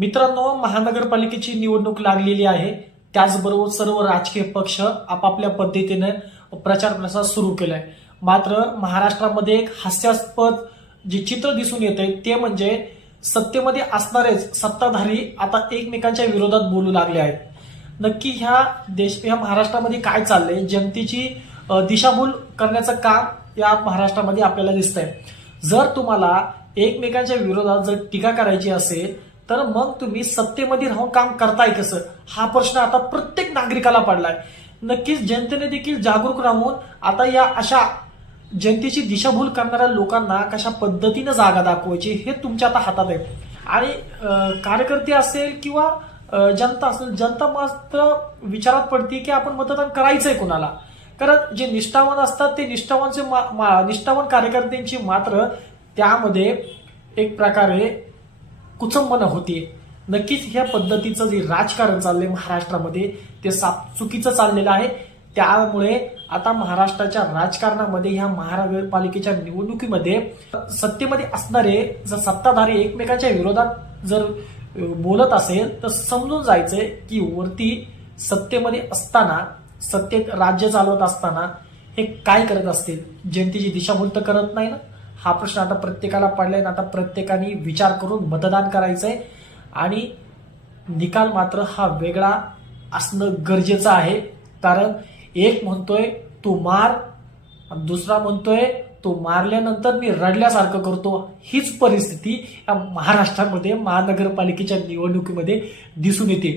मित्रांनो, महानगरपालिकेची निवडणूक लागलेली आहे. त्याचबरोबर सर्व राजकीय पक्ष आपापल्या पद्धतीने प्रचार प्रसार सुरू केलाय. मात्र महाराष्ट्रामध्ये एक हास्यास्पद जे चित्र दिसून येते ते म्हणजे सत्तेमध्ये असणारेच सत्ताधारी आता एकमेकांच्या विरोधात बोलू लागले आहेत. नक्की ह्या महाराष्ट्रामध्ये काय चाललंय, जनतेची दिशाभूल करण्याचं काम या महाराष्ट्रामध्ये आपल्याला दिसतंय. जर तुम्हाला एकमेकांच्या विरोधात जर टीका करायची असेल तर मग तुम्ही सत्तेमध्ये राहून काम करताय कसं, हा प्रश्न आता प्रत्येक नागरिकाला पडलाय. नक्कीच जनतेने देखील जागरूक राहून आता या अशा जनतेची दिशाभूल करणाऱ्या लोकांना कशा पद्धतीने जागा दाखवायची हे तुमच्या आता हातात आहे. आणि कार्यकर्ते असेल किंवा जनता असेल, जनता मात्र विचारात पडते की आपण मतदान करायचंय कुणाला. कारण जे निष्ठावान असतात ते निष्ठावान कार्यकर्त्यांची मात्र त्यामध्ये एक प्रकारे कुचंबना होतीये. नक्कीच ह्या पद्धतीचं जे राजकारण चाललंय महाराष्ट्रामध्ये ते चुकीचं चाललेलं आहे. त्यामुळे आता महाराष्ट्राच्या राजकारणामध्ये ह्या महानगरपालिकेच्या निवडणुकीमध्ये सत्तेमध्ये असणारे जर सत्ताधारी एकमेकांच्या विरोधात जर बोलत असेल तर समजून जायचंय की वरती सत्तेमध्ये असताना, सत्तेत राज्य चालवत असताना हे काय करत असतील, जनतेची दिशाभूल तर करत नाही ना. हा प्रश्न आता प्रत्येकाला पडलाय. आता प्रत्येकाने विचार करून मतदान करायचंय आणि निकाल मात्र हा वेगळा असणं गरजेचं आहे. कारण एक म्हणतोय तू मार, दुसरा म्हणतोय तू मारल्यानंतर मी रडल्यासारखं करतो. हीच परिस्थिती या महाराष्ट्रामध्ये महानगरपालिकेच्या निवडणुकीमध्ये दिसून येते.